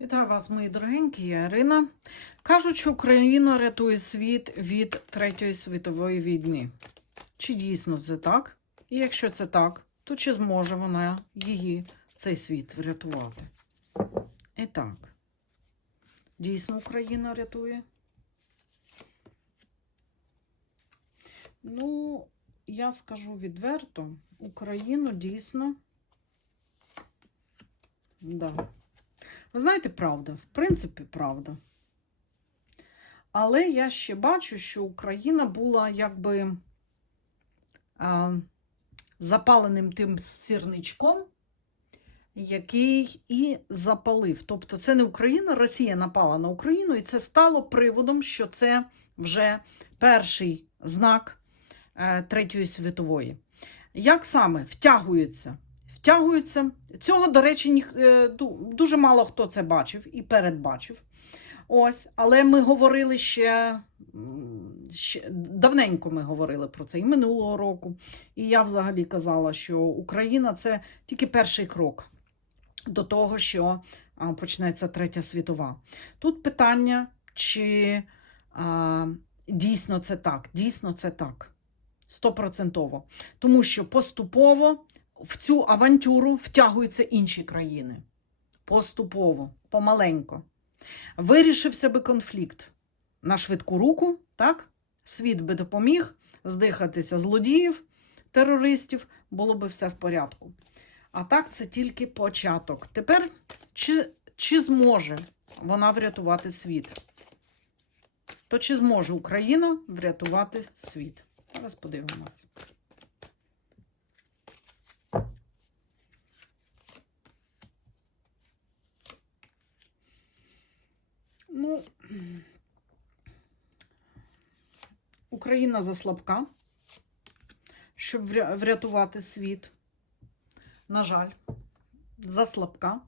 Вітаю вас, мої дорогенькі, я Ірина. Кажуть, що Україна рятує світ від Третьої світової війни. Чи дійсно це так? І якщо це так, то чи зможе вона її, цей світ, врятувати? І так, дійсно Україна рятує? Ну, я скажу відверто, Україну дійсно. Да. Ви знаєте, правда, в принципі, правда. Але я ще бачу, що Україна була якби а, запаленим тим сірничком, який і запалив. Тобто, це не Україна, Росія напала на Україну, і це стало приводом, що це вже перший знак е, Третьої світової. Як саме втягуються? Втягуються. Цього, до речі, ніх, е, дуже мало хто це бачив і передбачив. Ось, але ми говорили ще, ще давненько ми говорили про це і минулого року. І я взагалі казала, що Україна це тільки перший крок до того, що почнеться третя світова. Тут питання, чи а, дійсно це так. Дійсно це так. Стопроцентово. Тому що поступово в цю авантюру втягуються інші країни. Поступово, помаленько. Вирішився би конфлікт на швидку руку, так? Світ би допоміг здихатися злодіїв, терористів, було би все в порядку. А так це тільки початок. Тепер чи, чи зможе вона врятувати світ? То чи зможе Україна врятувати світ? Зараз подивимось. Ну, Україна заслабка, щоб врятувати світ. На жаль, заслабка.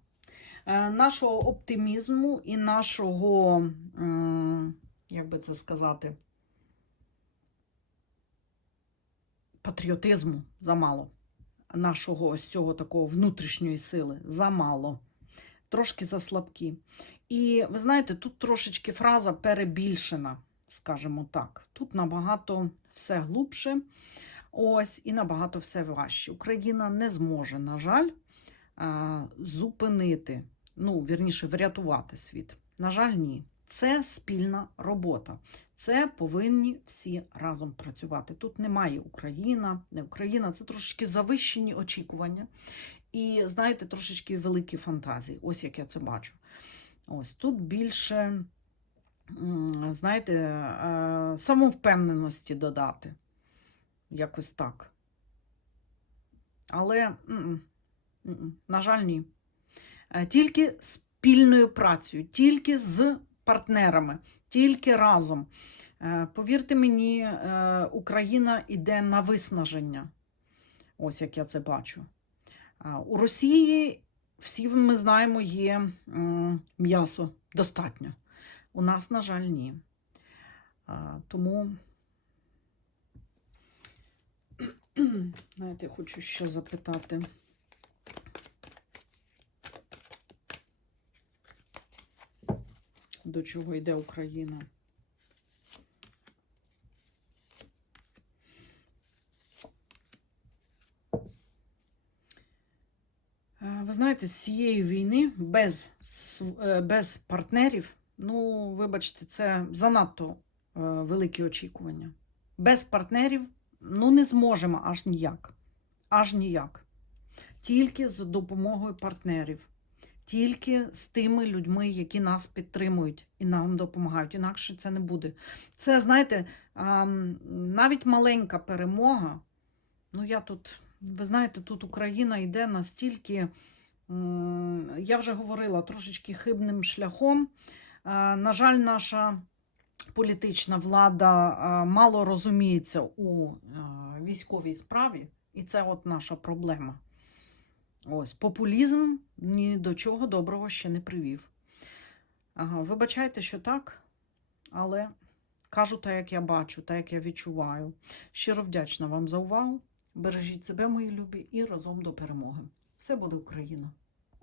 Е, Нашого оптимізму і нашого, як би це сказати, патріотизму замало. Нашого ось цього такого внутрішньої сили замало. Трошки заслабкі. І ви знаєте, тут трошечки фраза перебільшена, скажімо так. Тут набагато все глубше, ось, і набагато все важче. Україна не зможе, на жаль, зупинити, ну, вірніше, врятувати світ. На жаль, ні. Це спільна робота. Це повинні всі разом працювати. Тут немає Україна, не Україна, це трошечки завищені очікування. І, знаєте, трошечки великі фантазії. Ось як я це бачу. Ось тут більше, знаєте, е, самовпевненості додати. Якось так. Але, на жаль, ні. Е, Тільки спільною працею, тільки з партнерами, тільки разом. Е, Повірте мені, Україна йде на виснаження. Ось як я це бачу. У Росії всі ми знаємо, є м'ясо достатньо. У нас, на жаль, ні. Тому, знаєте, хочу ще запитати. До чого йде Україна? Ви знаєте, з цієї війни без, е, без партнерів, ну, вибачте, це занадто е, великі очікування. Без партнерів ну, не зможемо аж ніяк. Аж ніяк. Тільки з допомогою партнерів, тільки з тими людьми, які нас підтримують і нам допомагають. Інакше це не буде. Це, знаєте, навіть маленька перемога. Ну, я тут, ви знаєте, тут Україна йде настільки, я вже говорила, трошечки хибним шляхом. Е, На жаль, наша політична влада е, мало розуміється у е, військовій справі, і це от наша проблема. Ось популізм ні до чого доброго ще не привів. Вибачайте, що так, але кажу так, як я бачу, так, як я відчуваю. Щиро вдячна вам за увагу. Бережіть себе, мої любі, і разом до перемоги. Все буде Україна!